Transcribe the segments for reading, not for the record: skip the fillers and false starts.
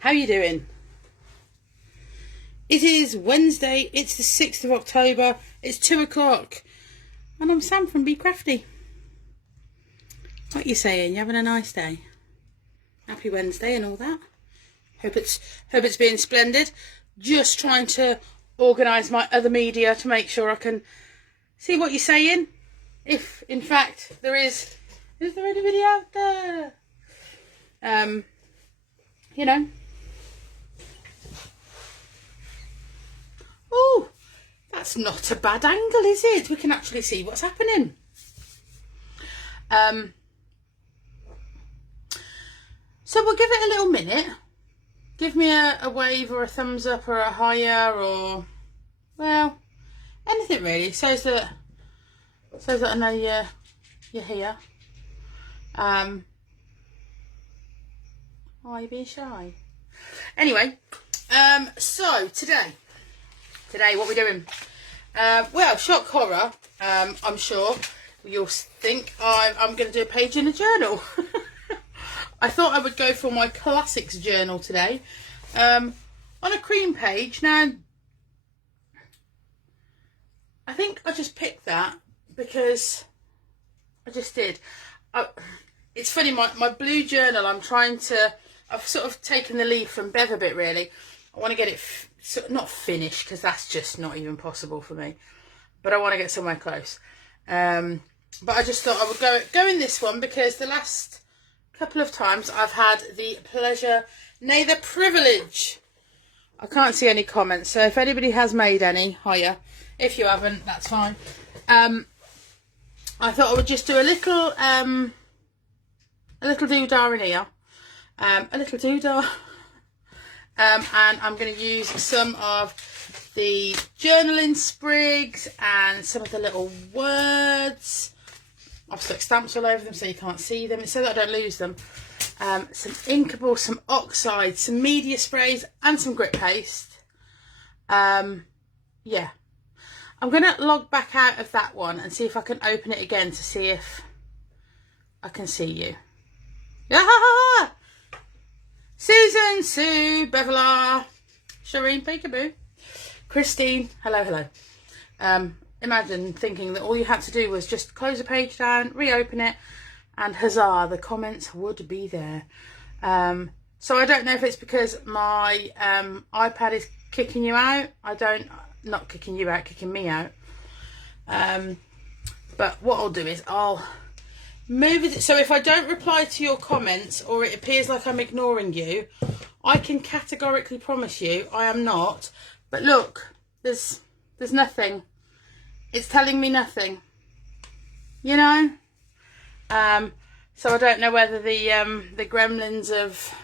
How you doing? It is Wednesday, it's the 6th of October, it's 2 o'clock, and I'm Sam from Be Crafty. What you saying? You having a nice day? Happy Wednesday and all that. Hope it's being splendid. Just trying to organise my other media to make sure I can see what you're saying. If in fact there is there any video out there? You know. Oh, that's not a bad angle, is it? We can actually see what's happening. So we'll give it a little minute. Give me a wave or a thumbs up or a higher or, well, anything really. Shows that I know you're here. Oh, you're being shy. Anyway, so today what we're doing? Well, shock horror. I'm sure you'll think I'm going to do a page in a journal. I thought I would go for my classics journal today, on a cream page. Now, I think I just picked that because I just did. It's funny, my blue journal, I've sort of taken the lead from Bev a bit really. I want to get it, not finished, because that's just not even possible for me, but I want to get somewhere close. But I just thought I would go in this one because the last couple of times I've had the pleasure, nay the privilege. I can't see any comments, so if anybody has made any, hiya. If you haven't, that's fine. I thought I would just do a little doodah in here, a little doodah, and I'm going to use some of the journaling sprigs and some of the little words. I've stuck stamps all over them so you can't see them, so that I don't lose them. Some Inkables, some Oxide, some media sprays and some grit paste. Yeah. I'm going to log back out of that one and see if I can open it again to see if I can see you. Ah! Susan, Sue, Bevela, Shireen, peekaboo, Christine, hello. Imagine thinking that all you had to do was just close the page down, reopen it, and huzzah, the comments would be there. So I don't know if it's because my iPad is kicking you out. Not kicking you out, kicking me out. But what I'll do is I'll move it. So if I don't reply to your comments or it appears like I'm ignoring you, I can categorically promise you I am not. But look, there's nothing. It's telling me nothing, you know. So I don't know whether the gremlins of.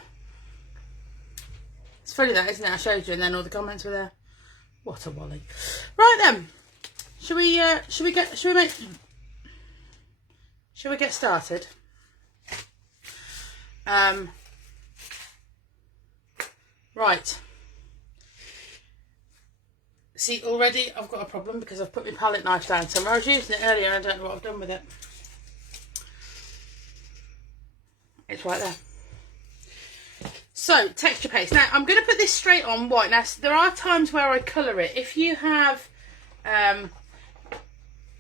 It's funny that, isn't it? I showed you, and then all the comments were there. What a wally! Right then, should we get started? Right. See, already I've got a problem because I've put my palette knife down somewhere. I was using it earlier and I don't know what I've done with it. It's right there. So, texture paste. Now, I'm going to put this straight on white. Now, there are times where I colour it. If you have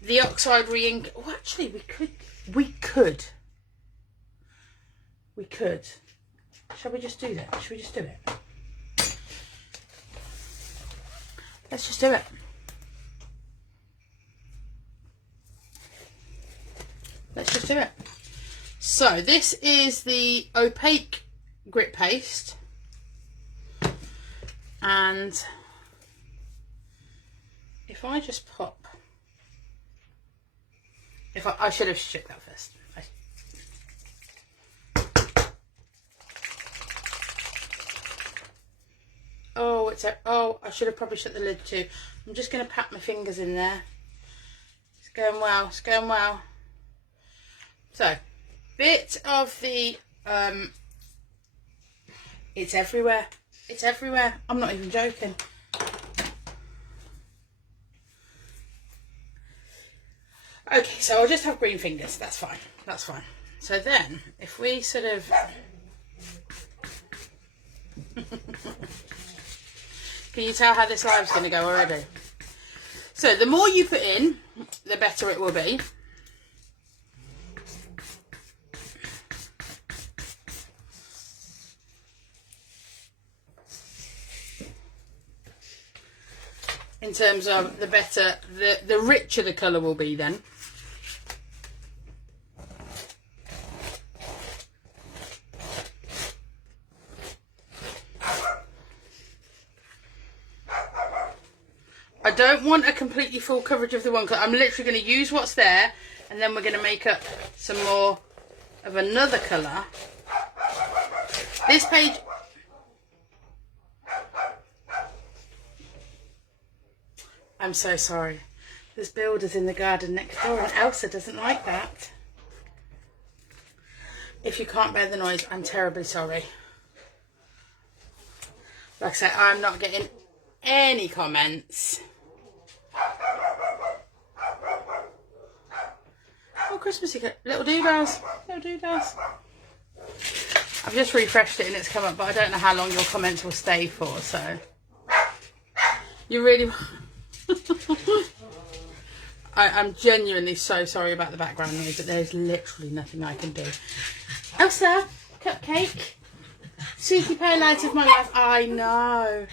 the Oxide re-ink... Oh, actually, we could. Shall we just do that? Shall we just do it? Let's just do it. Let's just do it. So this is the Opaque grit paste, and if I just pop, I should have shook that first. Oh, I should have probably shut the lid too. I'm just going to pat my fingers in there. It's going well. It's going well. So, bit of the it's everywhere. It's everywhere. I'm not even joking. Okay, so I'll just have green fingers. That's fine. That's fine. So then, if we sort of Can you tell how this live's going to go already? So the more you put in, the better it will be. In terms of the better, the richer the colour will be then. I don't want a completely full coverage of the one colour. I'm literally going to use what's there, and then we're going to make up some more of another colour. This page... I'm so sorry. There's builders in the garden next door and Elsa doesn't like that. If you can't bear the noise, I'm terribly sorry. Like I said, I'm not getting any comments. Oh, Christmassy little doodles. Little doodles. I've just refreshed it and it's come up, but I don't know how long your comments will stay for, so. You really... I'm genuinely so sorry about the background noise, but there's literally nothing I can do. Elsa, cupcake. Susie Pale Light of my life. I know.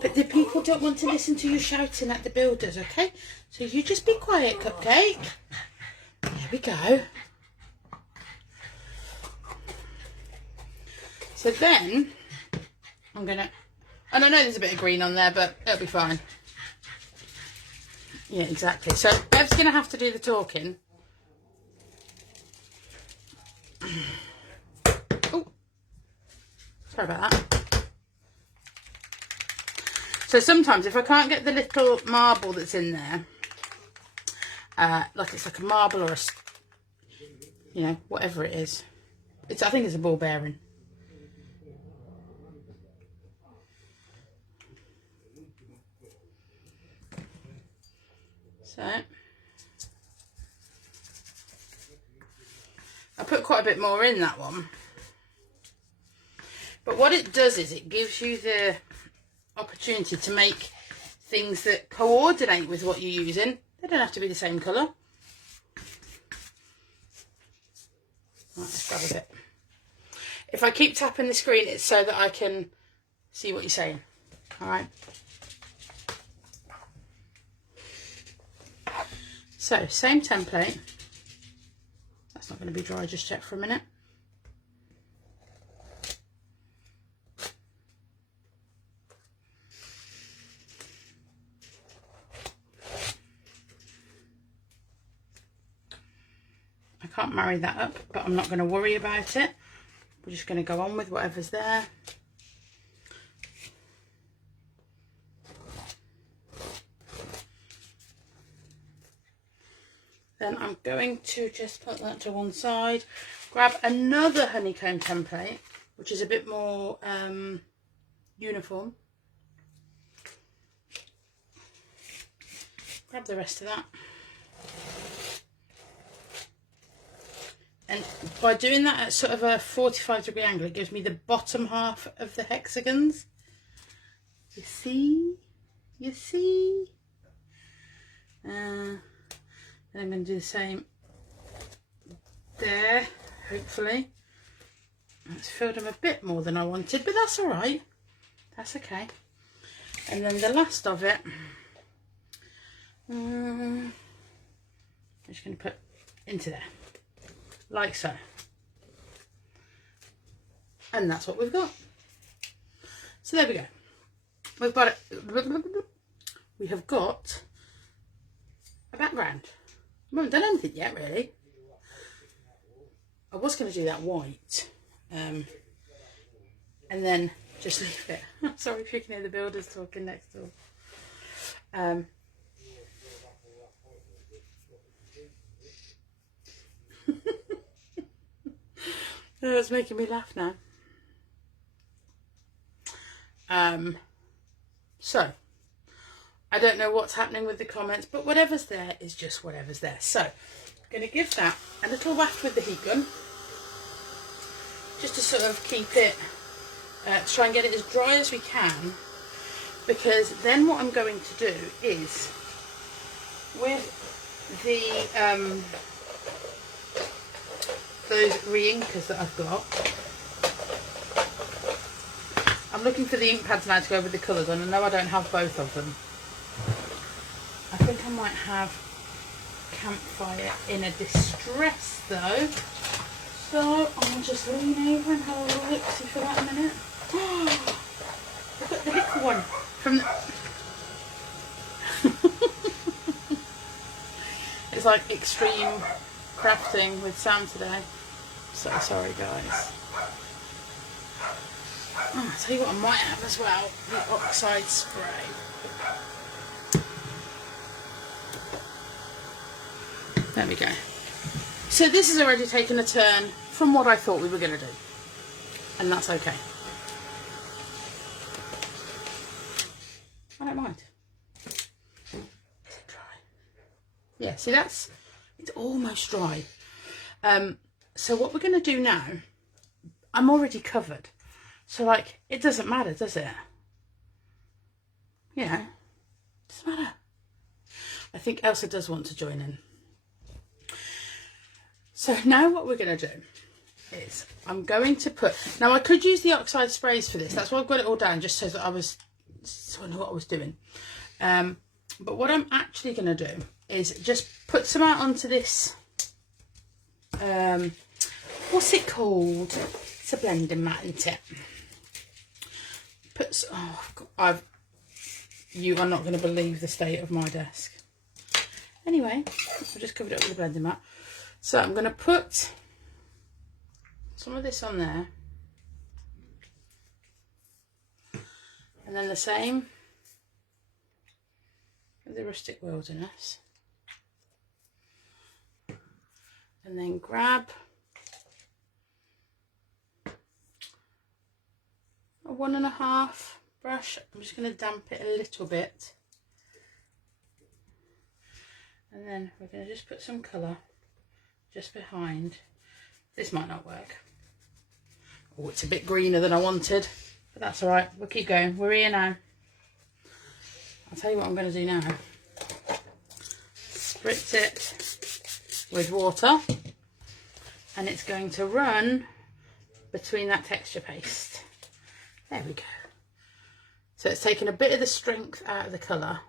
But the people don't want to listen to you shouting at the builders, okay? So you just be quiet, cupcake. There we go. So then, I'm going to... And I know there's a bit of green on there, but it'll be fine. Yeah, exactly. So Bev's going to have to do the talking. Oh, sorry about that. So sometimes if I can't get the little marble that's in there, like it's like a marble or a, you know, whatever it is. I think it's a ball bearing. So I put quite a bit more in that one, but what it does is it gives you the opportunity to make things that coordinate with what you're using. They don't have to be the same colour. Right, let's grab a bit. If I keep tapping the screen, it's so that I can see what you're saying. All right. So, same template. That's not going to be dry just yet for a minute. I can't marry that up, but I'm not going to worry about it. We're just going to go on with whatever's there. Then I'm going to just put that to one side, grab another honeycomb template, which is a bit more uniform. Grab the rest of that. And by doing that at sort of a 45-degree angle, it gives me the bottom half of the hexagons. You see? You see? And I'm going to do the same there, hopefully. It's filled them a bit more than I wanted, but that's all right. That's okay. And then the last of it, I'm just going to put into there, like so. And that's what we've got. So there we go. We've got it. We have got a background. I haven't done anything yet, really. I was going to do that white, and then just leave it. Sorry if you can hear the builders talking next door. Oh, it's making me laugh now. So I don't know what's happening with the comments, but whatever's there is just whatever's there. So I'm going to give that a little waft with the heat gun, just to sort of keep it, to try and get it as dry as we can. because then what I'm going to do is, with the those Reinkers that I've got, I'm looking for the ink pads now to go with the colours, and I know I don't have both of them. I think I might have Campfire in a distress though, so I'll just lean over and have a little look-see for that a minute. Look at the little one from the it's like extreme crafting with Sam today. So sorry guys. Oh, I'll tell you what I might have as well, the Oxide spray. There we go. So this has already taken a turn from what I thought we were going to do, and that's okay. I don't mind. Dry. Yeah, see it's almost dry. So what we're going to do now, I'm already covered. So like, it doesn't matter, does it? You know, it doesn't matter. I think Elsa does want to join in. So now what we're going to do is, I'm going to put, now I could use the Oxide sprays for this. That's why I've got it all down, just so that I knew what I was doing. But what I'm actually going to do is just put some out onto this, what's it called? It's a blending mat, isn't it? You are not going to believe the state of my desk. Anyway, I've just covered it up with a blending mat. So I'm going to put some of this on there. And then the same with the Rustic Wilderness. And then grab a 1.5 brush. I'm just going to damp it a little bit. And then we're going to just put some colour just behind. This might not work. Oh, it's a bit greener than I wanted, but that's all right. We'll keep going. We're here now. I'll tell you what I'm going to do now. Spritz it with water, and it's going to run between that texture paste. There we go. So it's taken a bit of the strength out of the colour.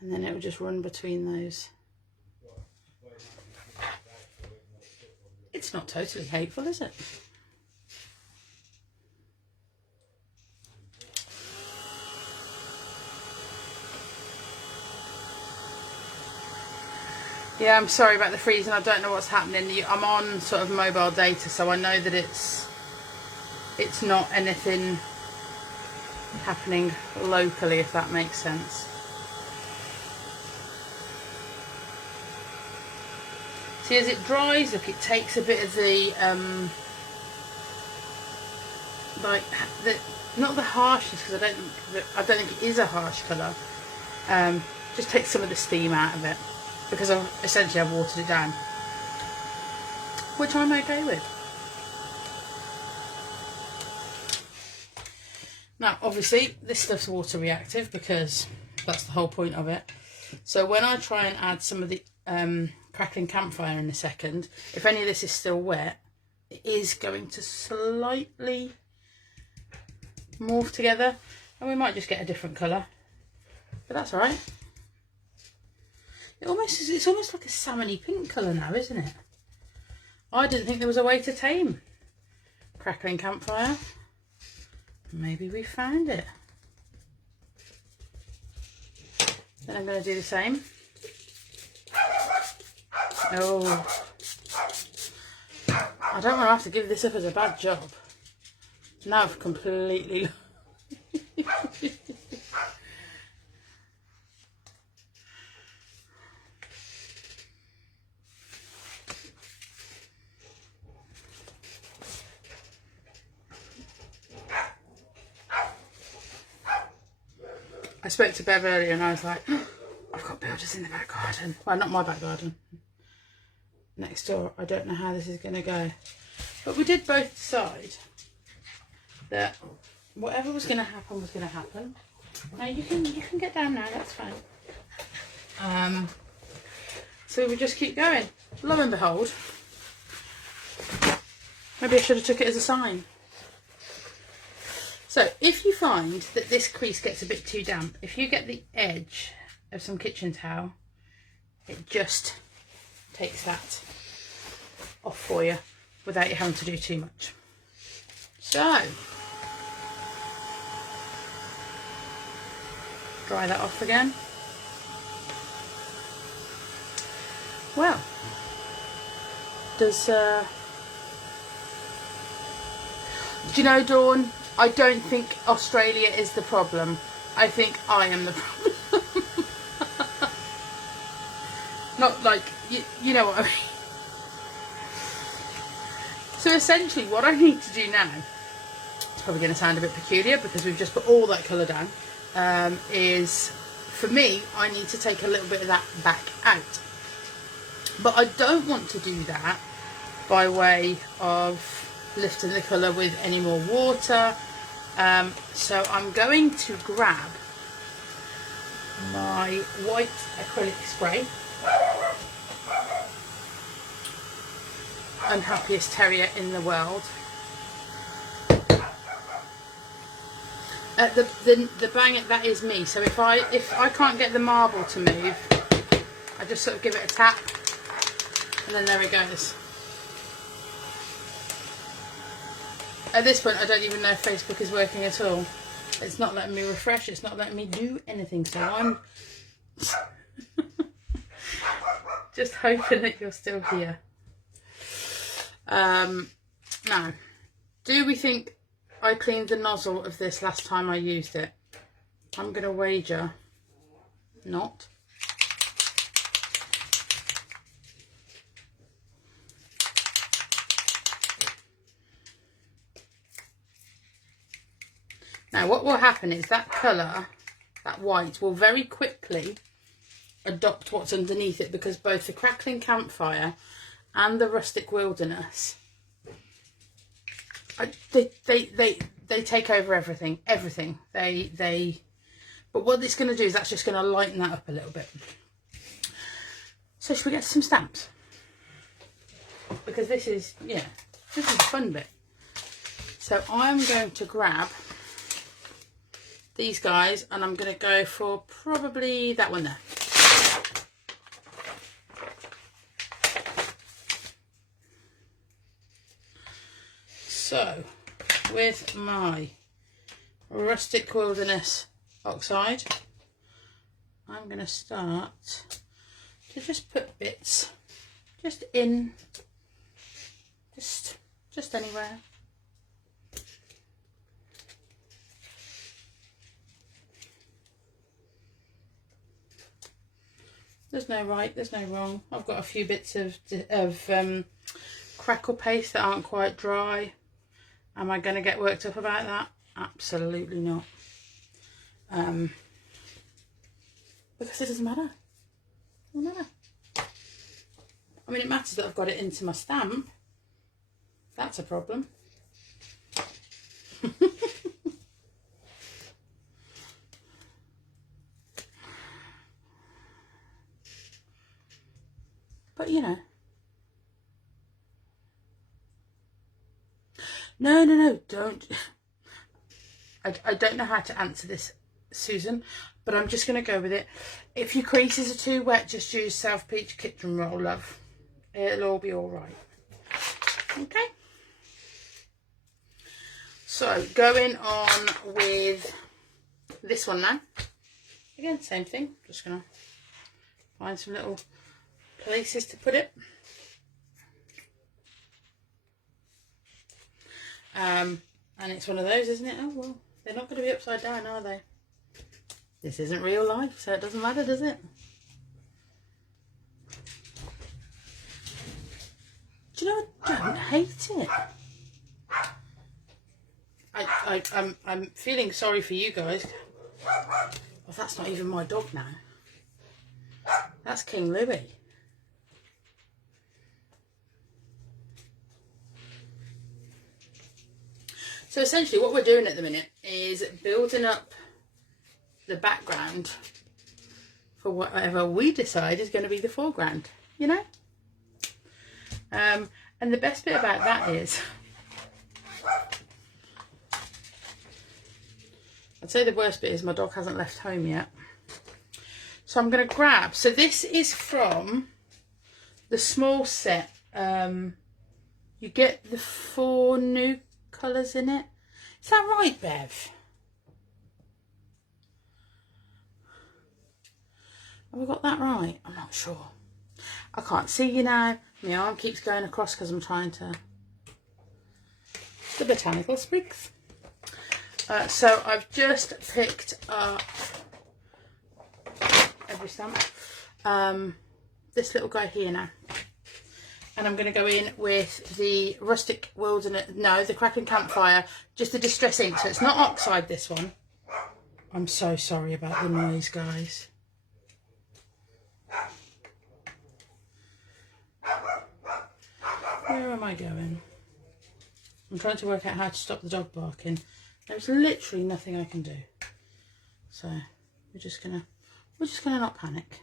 And then it will just run between those. It's not totally hateful, is it? Yeah, I'm sorry about the freezing. I don't know what's happening. I'm on sort of mobile data, so I know that it's not anything happening locally, if that makes sense. See, as it dries, look, it takes a bit of the not the harshness, because I don't think it is a harsh colour. Just takes some of the steam out of it, because I've watered it down, which I'm okay with. Now, obviously, this stuff's water reactive, because that's the whole point of it. So when I try and add some of the Crackling Campfire in a second, if any of this is still wet, it is going to slightly morph together, and we might just get a different colour, but that's all right. It's almost like a salmony pink colour now, isn't it? I didn't think there was a way to tame Crackling Campfire. Maybe we found it. Then I'm going to do the same. Oh, I don't want to have to give this up as a bad job. Now I've completely... I spoke to Bev earlier and I was like, oh, I've got builders in the back garden. Well, not my back garden. next door. I don't know how this is going to go. But we did both decide that whatever was going to happen was going to happen. Now you can get down now, that's fine. So we just keep going. Lo and behold, maybe I should have took it as a sign. So if you find that this crease gets a bit too damp, if you get the edge of some kitchen towel, it just takes that off for you without you having to do too much. So dry that off again. Well, do you know, Dawn, I don't think Australia is the problem. I think I am the problem. Not like, you know what I mean. So essentially what I need to do now, it's probably going to sound a bit peculiar because we've just put all that colour down, is, for me, I need to take a little bit of that back out. But I don't want to do that by way of lifting the colour with any more water. So I'm going to grab my white acrylic spray. Unhappiest terrier in the world. The bang it, that is me. So if I can't get the marble to move, I just sort of give it a tap, and then there it goes. At this point, I don't even know if Facebook is working at all. It's not letting me refresh. It's not letting me do anything. So I'm just hoping that you're still here. Now, do we think I cleaned the nozzle of this last time I used it? I'm going to wager not. Now what will happen is that colour, that white, will very quickly adopt what's underneath it, because both the Crackling Campfire and the Rustic Wilderness, they take over everything. But what it's going to do is that's just going to lighten that up a little bit. So should we get some stamps? Because this is the fun bit. So I'm going to grab these guys, and I'm going to go for probably that one there. So with my Rustic Wilderness Oxide, I'm going to start to just put bits just in, just anywhere. There's no right, there's no wrong. I've got a few bits of crackle paste that aren't quite dry. Am I going to get worked up about that? Absolutely not. Because it doesn't matter. It doesn't matter. I mean, it matters that I've got it into my stamp. That's a problem. But you know. No, don't. I don't know how to answer this, Susan, but I'm just going to go with it. If your creases are too wet, just use South Peach Kitchen Roll, love. It'll all be all right. Okay. So, going on with this one now. Again, same thing. Just going to find some little places to put it. And it's one of those, isn't it? Oh, well, they're not going to be upside down, are they? This isn't real life, so it doesn't matter, does it? Do you know, I don't hate it. I'm feeling sorry for you guys. Well, that's not even my dog now. That's King Louie. So essentially what we're doing at the minute is building up the background for whatever we decide is going to be the foreground, you know. And the best bit about that is, I'd say the worst bit is my dog hasn't left home yet. So I'm going to grab, so this is from the small set. You get the 4 new colours in it. Is that right, Bev? Have I got that right? I'm not sure. I can't see you now. My arm keeps going across because I'm trying to... The botanical sprigs. So I've just picked up every stamp. This little guy here now. And I'm going to go in with the Rustic Wilderness, no, the Crackling Campfire, just the Distress ink. So it's not Oxide, this one. I'm so sorry about the noise, guys. Where am I going? I'm trying to work out how to stop the dog barking. There's literally nothing I can do. So we're just gonna not panic.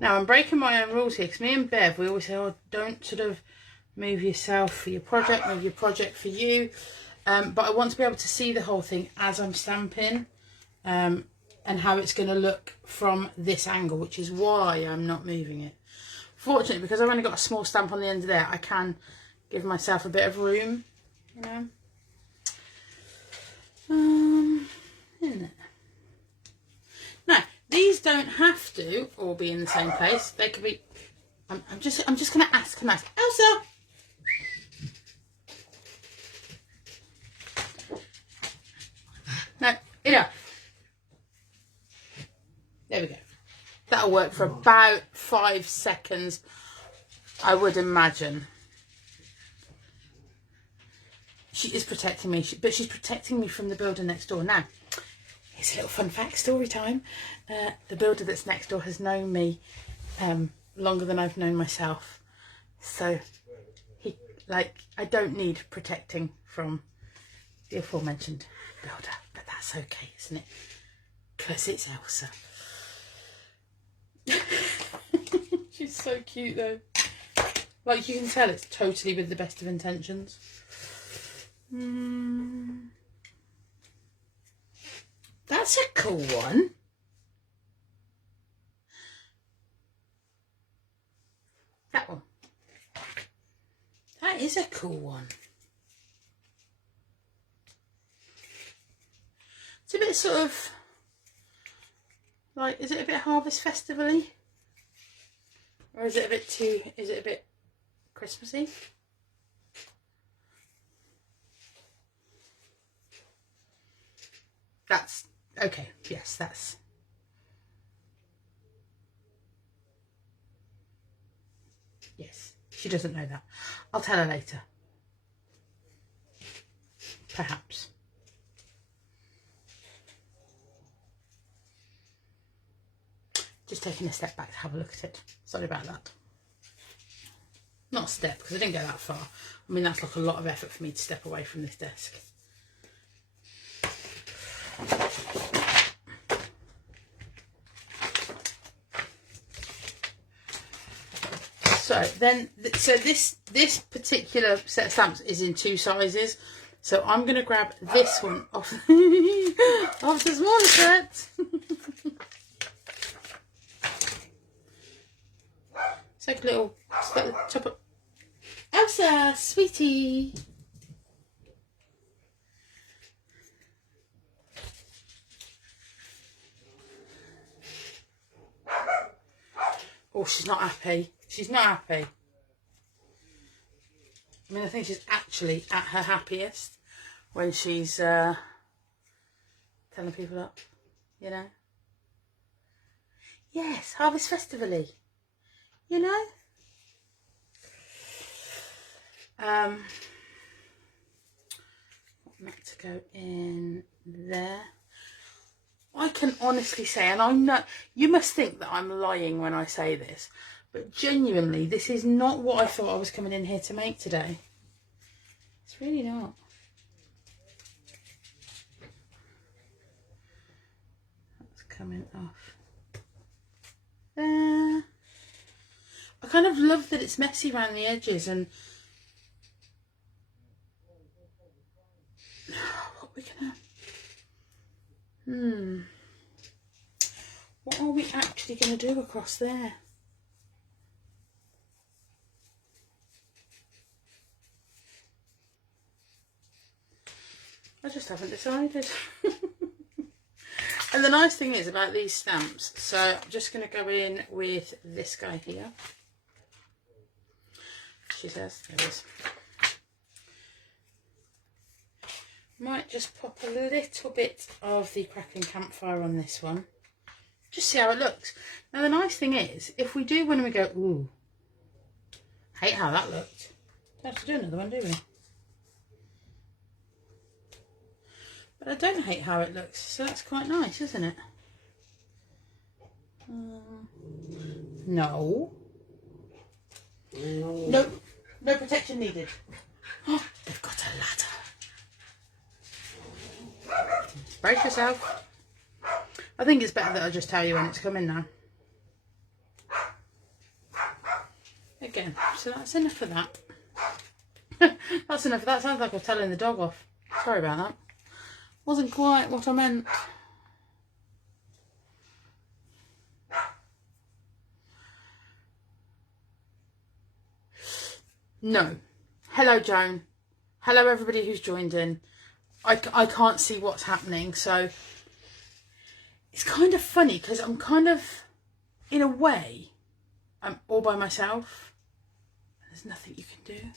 Now I'm breaking my own rules here because me and Bev, we always say, oh, don't sort of move yourself for your project, move your project for you. But I want to be able to see the whole thing as I'm stamping, and how it's going to look from this angle, which is why I'm not moving it. Fortunately, because I've only got a small stamp on the end of there, I can give myself a bit of room, you know. Isn't it? Now, these don't have to all be in the same place. They could be. I'm just going to ask. Can I ask Elsa? No, enough. There we go. That'll work for about 5 seconds, I would imagine. She is protecting me, but she's protecting me from the builder next door. Now, here's a little fun fact, story time. The builder that's next door has known me longer than I've known myself. So, I don't need protecting from the aforementioned builder. But that's okay, isn't it? Because it's Elsa. She's so cute though. Like, you can tell it's totally with the best of intentions. That's a cool one. That one. That is a cool one. It's a bit sort of like, is it a bit Harvest Festival-y? Or is it a bit Christmassy? That's okay. Yes, that's. Yes, she doesn't know that. I'll tell her later. Perhaps. Just taking a step back to have a look at it. Sorry about that. Not a step, because I didn't go that far. I mean, that's like a lot of effort for me to step away from this desk. So this particular set of stamps is in 2 sizes. So I'm going to grab this one off off the smaller set. It's like a little, it's like the top of Elsa, sweetie. Oh, she's not happy. She's not happy. I mean, I think she's actually at her happiest when she's telling people up, you know. Yes, Harvest Festival-y, you know. Want that to go in there. I can honestly say, and I know you must think that I'm lying when I say this, But genuinely, this is not what I thought I was coming in here to make today. It's really not. That's coming off there. I kind of love that it's messy around the edges, and what are we gonna what are we actually gonna do across there? I just haven't decided. And the nice thing is about these stamps, so I'm just going to go in with this guy here. She says, there it is. Might just pop a little bit of the Crackling Campfire on this one. Just see how it looks. Now the nice thing is, if we do when we go, ooh, hate how that looked. Don't have to do another one, do we? But I don't hate how it looks, so that's quite nice, isn't it? No. Nope. No protection needed. Oh, they've got a ladder. Brace yourself. I think it's better that I just tell you when it's coming now. Again, so that's enough of that. That's enough. That sounds like I'm telling the dog off. Sorry about that. Wasn't quite what I meant. No. Hello, Joan. Hello, everybody who's joined in. I can't see what's happening, so it's kind of funny because I'm kind of, in a way, I'm all by myself. There's nothing you can do.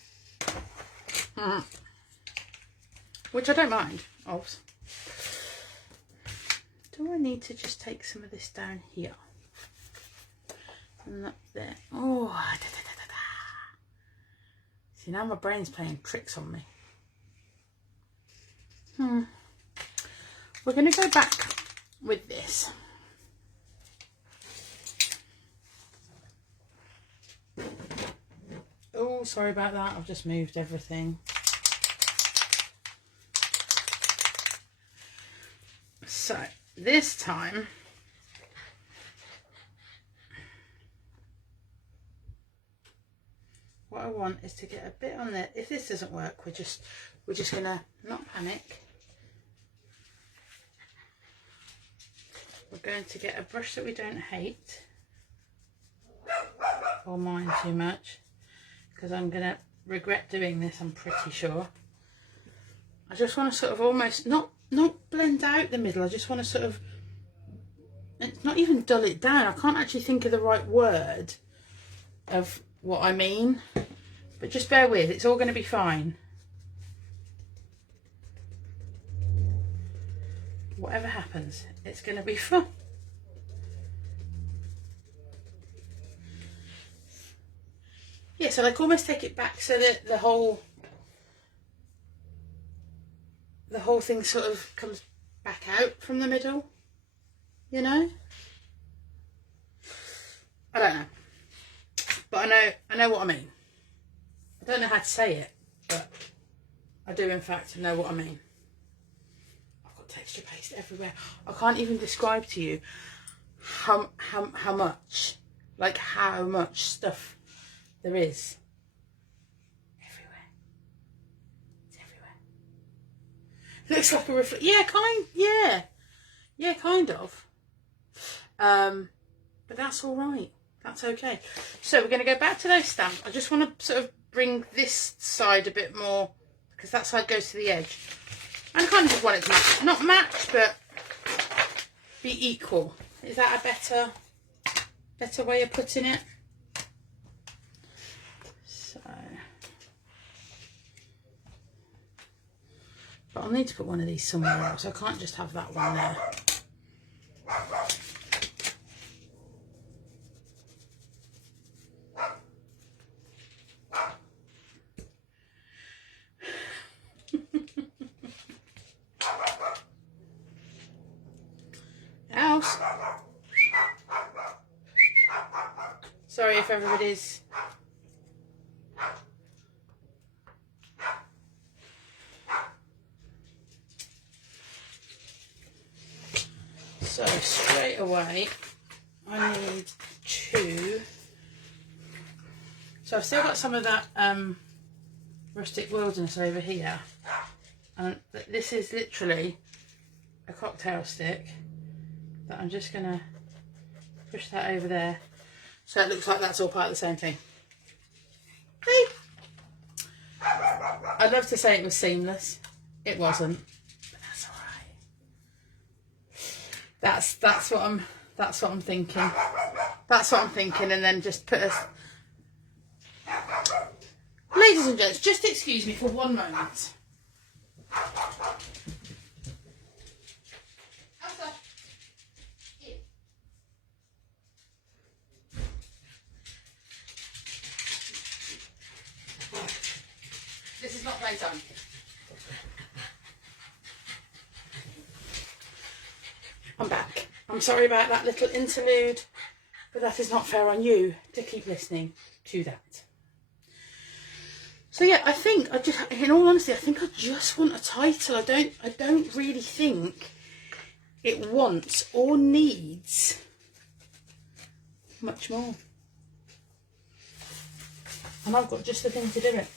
Which I don't mind, obviously. Do I need to just take some of this down here? And up there. Oh, da, da, da, da, da. See, now my brain's playing tricks on me. We're going to go back with this. Oh, sorry about that. I've just moved everything. So, this time, what I want is to get a bit on there. If this doesn't work, we're just gonna not panic. We're going to get a brush that we don't hate or mind too much, because I'm gonna regret doing this, I'm pretty sure. I just want to sort of almost not blend out the middle. I just want to sort of, it's not even dull it down. I can't actually think of the right word of what I mean, but just bear with, it's all going to be fine. Whatever happens, it's going to be fun. Yeah, so like almost take it back so that the whole thing sort of comes back out from the middle, you know? I don't know, but I know what I mean. I don't know how to say it, but I do in fact know what I mean. I've got texture paste everywhere. I can't even describe to you how much, like how much stuff there is. Looks like a reflect. Yeah, kind of. But that's all right. That's okay. So we're going to go back to those stamps. I just want to sort of bring this side a bit more, because that side goes to the edge. And I kind of just want it to match, not match, but be equal. Is that a better way of putting it? So. But I'll need to put one of these somewhere else. I can't just have that one there. Else. Sorry if everybody's... So straight away, I need 2. So I've still got some of that Rustic Wilderness over here. And this is literally a cocktail stick that I'm just going to push that over there. So it looks like that's all part of the same thing. See? I'd love to say it was seamless. It wasn't. But that's alright. That's what I'm thinking. That's what I'm thinking, and then just put a... Ladies and gents, just excuse me for one moment. This is not playtime. I'm back. I'm sorry about that little interlude, but that is not fair on you to keep listening to that. So yeah, I think I just, in all honesty, I think I just want a title. I don't really think it wants or needs much more. And I've got just the thing to do it.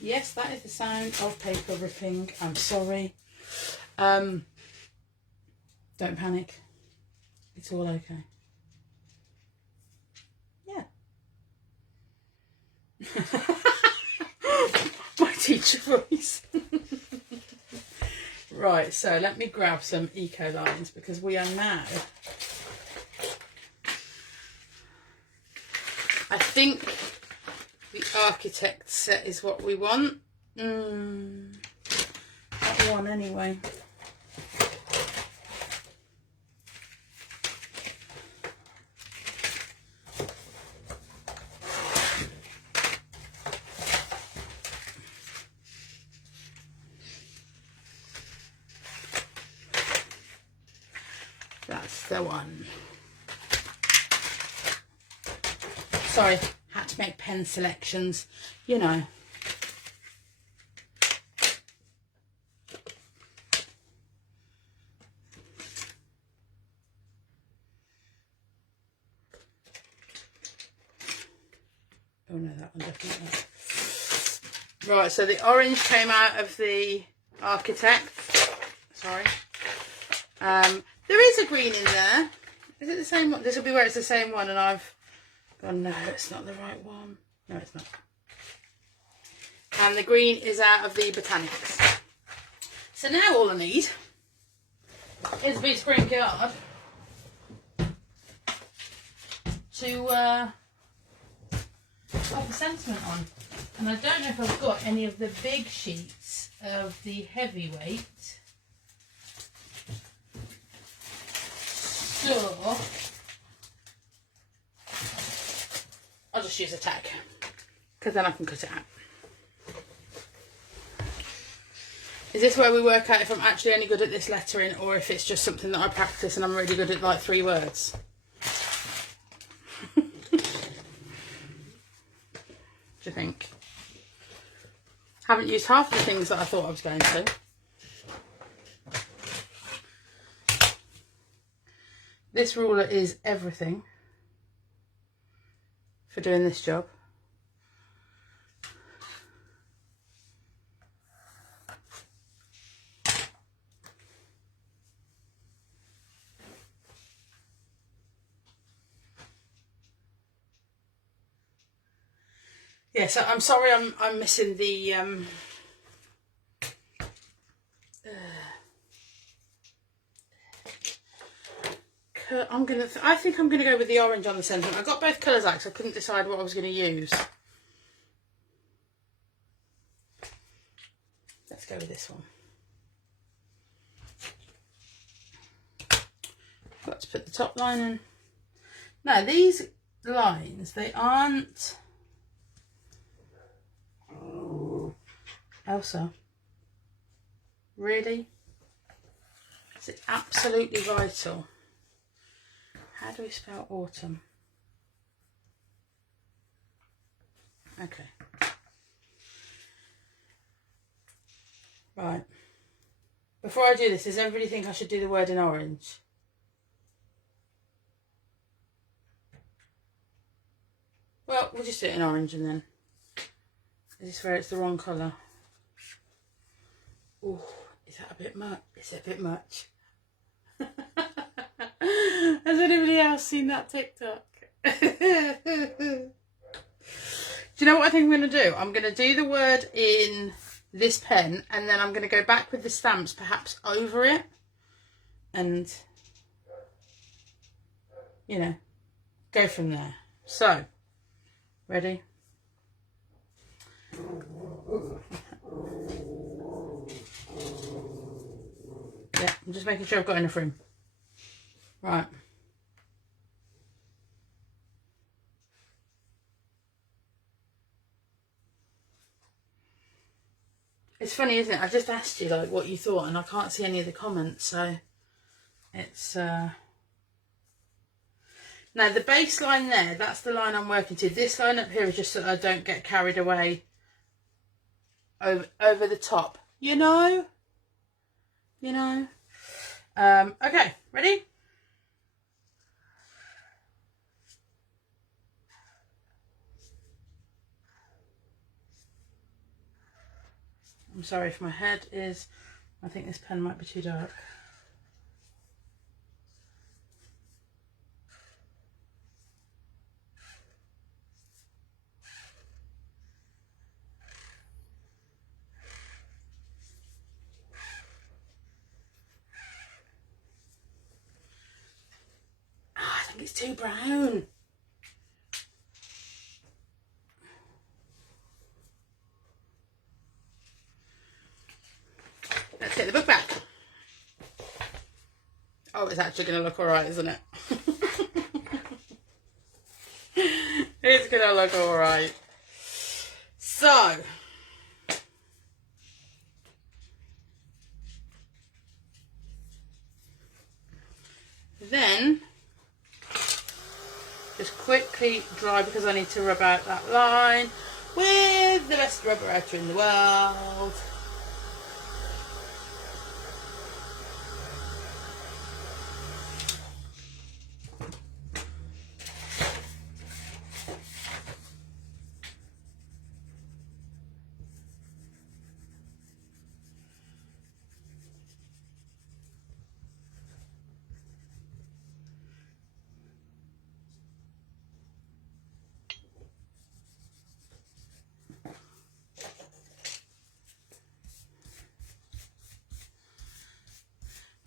Yes, that is the sound of paper ripping. I'm sorry. Don't panic. It's all okay. Yeah. My teacher voice. Right, so let me grab some Ecolines because we are now... I think the architect set is what we want. That one anyway. That's the one. Sorry, had to make pen selections, you know. Oh no, that one definitely not. Right, so the orange came out of the architect. Sorry. There is a green in there. Is it the same one? This will be where it's the same one, and I've gone, no, it's not the right one. No, it's not. And the green is out of the botanics. So now all I need is a piece of green card to pop a sentiment on. And I don't know if I've got any of the big sheets of the heavyweight. So I'll just use a tag because then I can cut it out. Is this where we work out if I'm actually only good at this lettering or if it's just something that I practice and I'm really good at like 3 words? Do you think? Haven't used half the things that I thought I was going to. This ruler is everything for doing this job. Yeah, so I'm sorry I'm missing the I think I'm gonna go with the orange on the centre. I got both colours out, so I couldn't decide what I was going to use. Let's go with this one. Got to put the top line in. Now these lines, they aren't. Elsa, Really? Is it absolutely vital? How do we spell autumn? Okay. Right. Before I do this, does everybody think I should do the word in orange? Well, we'll just do it in orange and then. Is this where it's the wrong colour? Oh, is that a bit much? Is it a bit much? Has anybody else seen that TikTok? Do you know what I think I'm going to do? I'm going to do the word in this pen and then I'm going to go back with the stamps perhaps over it and, you know, go from there. So, ready? Yeah, I'm just making sure I've got enough room. Right. It's funny, isn't it? I just asked you like what you thought and I can't see any of the comments, so it's now the base line there, that's the line I'm working to. This line up here is just so that I don't get carried away over the top. You know? Okay, ready? I'm sorry if my head is, I think this pen might be too dark. I think it's too brown. Let's get the book back. Oh, it's actually going to look alright, isn't it? It's going to look alright. So, then, just quickly dry because I need to rub out that line with the best rubber outer in the world.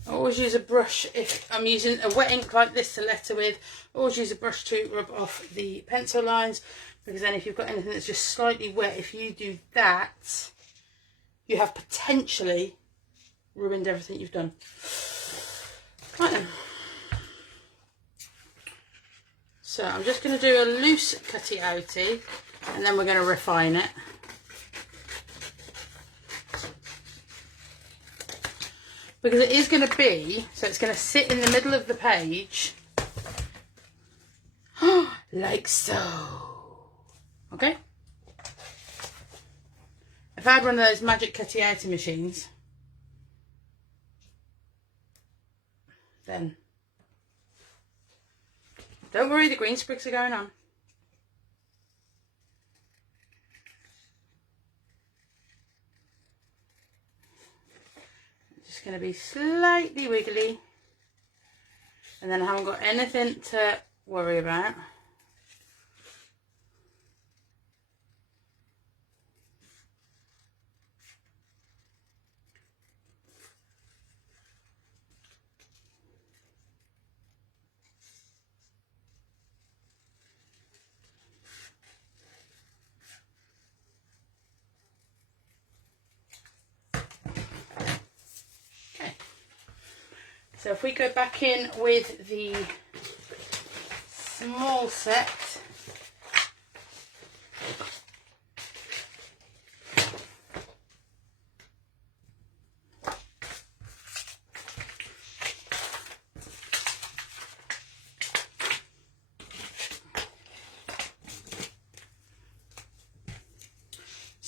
Always use a brush if I'm using a wet ink like this to letter with. Always use a brush to rub off the pencil lines, because then if you've got anything that's just slightly wet, if you do that, you have potentially ruined everything you've done. Right then. So I'm just going to do a loose cutty outy and then we're going to refine it. Because it is going to be, so it's going to sit in the middle of the page, like so. Okay? If I had one of those magic cutty outy machines, then don't worry, the green sprigs are going on. Just going to be slightly wiggly, and then I haven't got anything to worry about. So if we go back in with the small set,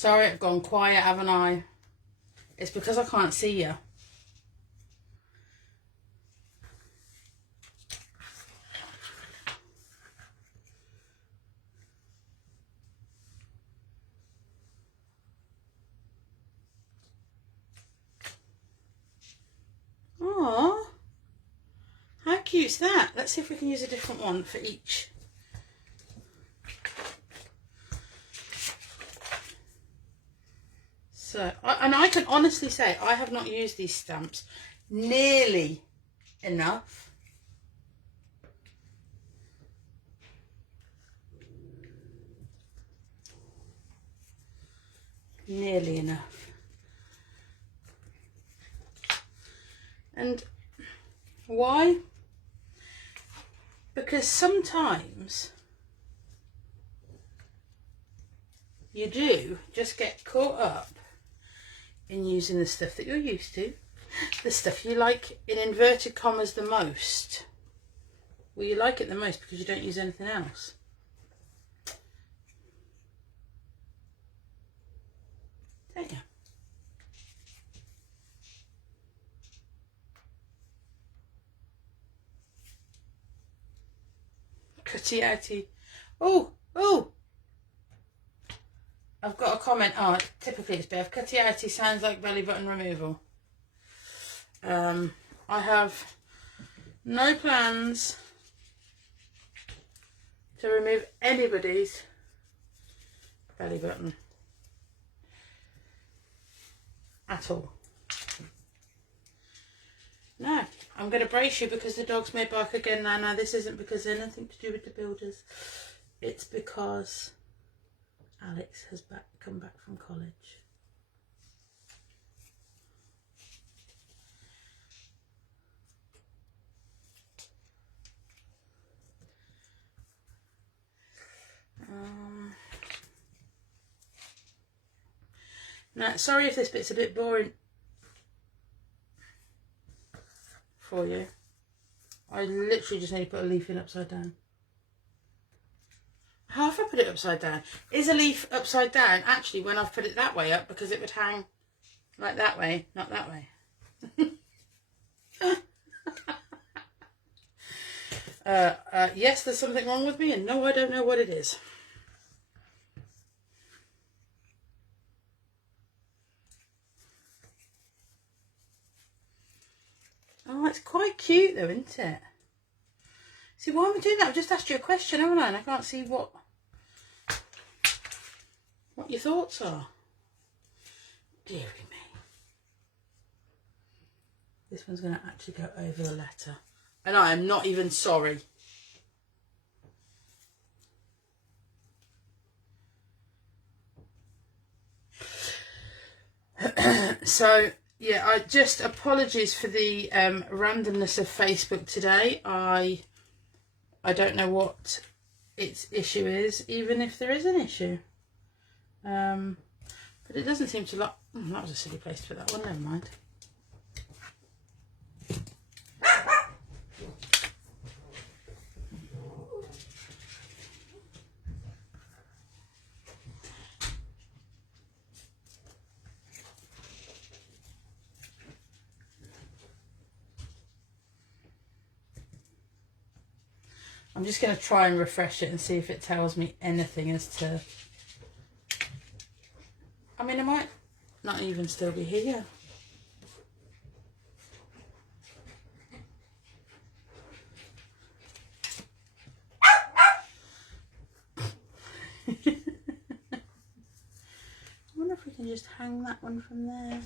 Sorry, I've gone quiet, haven't I? It's because I can't see you. Oh, how cute's that? Let's see if we can use a different one for each. So, and I can honestly say I have not used these stamps nearly enough. Nearly enough. And why? Because sometimes you do just get caught up in using the stuff that you're used to, the stuff you like in inverted commas the most. Well, you like it the most because you don't use anything else. Don't you? Cutty outy. Oh, oh! I've got a comment. Oh, typically it's Bev. Cutty outy sounds like belly button removal. I have no plans to remove anybody's belly button at all. No, I'm going to brace you because the dogs may bark again now. Now, this isn't because there's anything to do with the builders. It's because Alex has come back from college. Now, sorry if this bit's a bit boring for you. I literally just need to put a leaf in upside down. How have I put it upside down? Is a leaf upside down actually when I've put it that way up, because it would hang like that way, not that way. Yes, there's something wrong with me, and no, I don't know what it is. Oh, it's quite cute though, isn't it? See, why am I doing that? I've just asked you a question, haven't I? And I can't see what your thoughts are. Dearie me. This one's going to actually go over the letter. And I am not even sorry. So, yeah, I just apologies for the randomness of Facebook today. I don't know what its issue is, even if there is an issue. But it doesn't seem to like... that was a silly place to put that one, never mind. I'm just going to try and refresh it and see if it tells me anything as to... I mean, I might not even still be here. I wonder if we can just hang that one from there.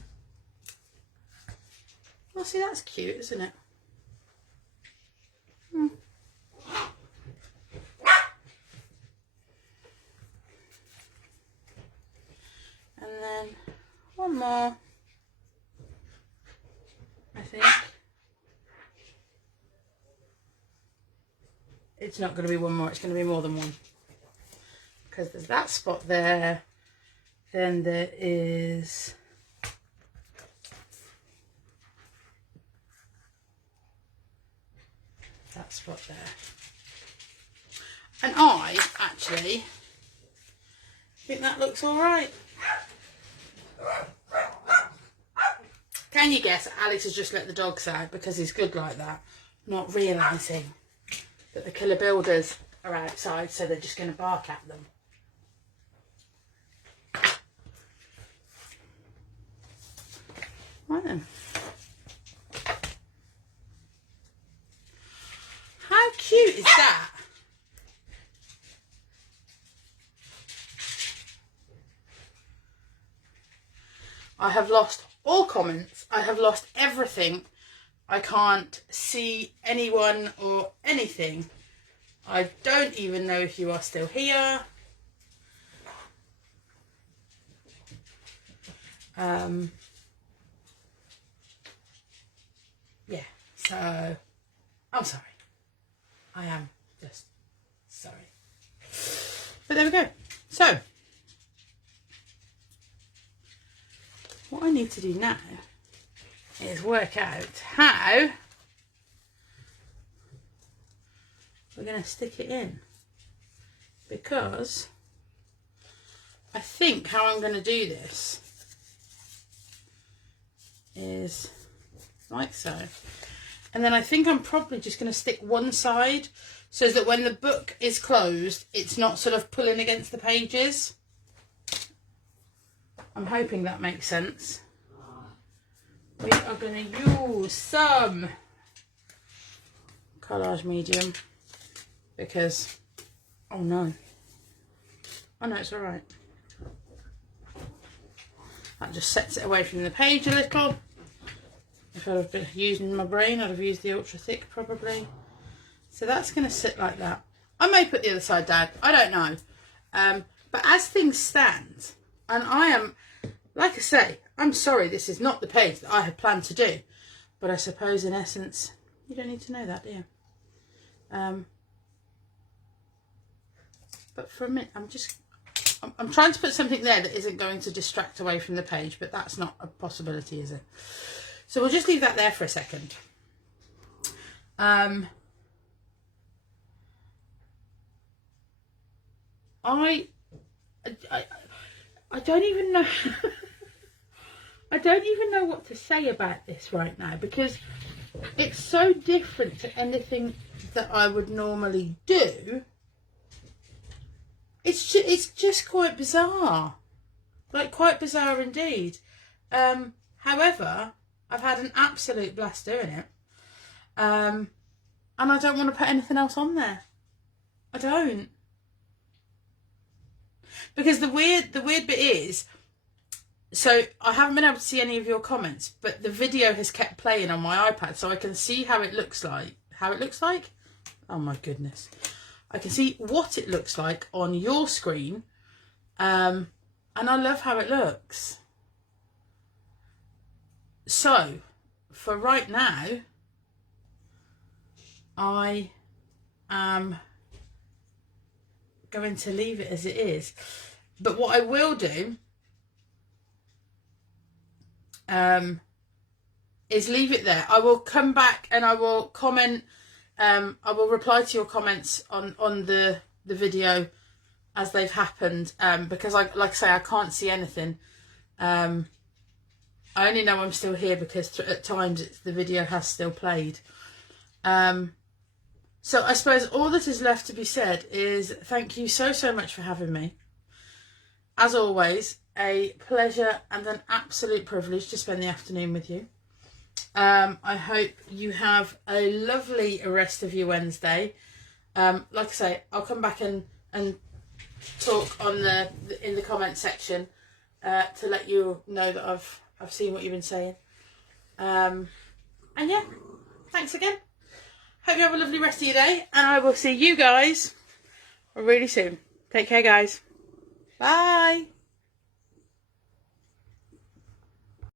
Well, see, that's cute, isn't it? And then one more, I think. It's not going to be one more, it's going to be more than one. Because there's that spot there, then there is that spot there. And I actually think that looks all right. Can you guess Alex has just let the dogs out because he's good like that, not realising that the killer builders are outside, so they're just going to bark at them. Right then. How cute is that? I have lost all comments. I have lost everything. I can't see anyone or anything. I don't even know if you are still here. Yeah, so I'm sorry. I am just sorry. But there we go. So what I need to do now is work out how we're going to stick it in, because I think how I'm going to do this is like so, and then I think I'm probably just going to stick one side so that when the book is closed it's not sort of pulling against the pages. I'm hoping that makes sense. We are going to use some Collage Medium because, oh no, it's alright. That just sets it away from the page a little. If I'd have been using my brain, I'd have used the ultra thick probably. So that's going to sit like that. I may put the other side down, I don't know. But as things stand, and I am, like I say, I'm sorry this is not the page that I had planned to do, but I suppose in essence you don't need to know that, do you? But for a minute I'm trying to put something there that isn't going to distract away from the page, but that's not a possibility, is it? So we'll just leave that there for a second. I don't even know I don't even know what to say about this right now, because it's so different to anything that I would normally do. It's just quite bizarre, like quite bizarre indeed. However, I've had an absolute blast doing it, and I don't want to put anything else on there. I don't, because the weird bit is, so I haven't been able to see any of your comments, but the video has kept playing on my iPad, so I can see how it looks like. Oh my goodness. I can see what it looks like on your screen, and I love how it looks. So, for right now, I am going to leave it as it is. But what I will do is leave it there. I will come back and I will comment. I will reply to your comments on the video as they've happened, because like I say, I can't see anything. I only know I'm still here because at times the video has still played. So I suppose all that is left to be said is thank you so much for having me. As always, a pleasure and an absolute privilege to spend the afternoon with you. I hope you have a lovely rest of your Wednesday. Like I say, I'll come back and talk on in the comment section to let you know that I've seen what you've been saying. And yeah, thanks again. Hope you have a lovely rest of your day, and I will see you guys really soon. Take care, guys. Bye.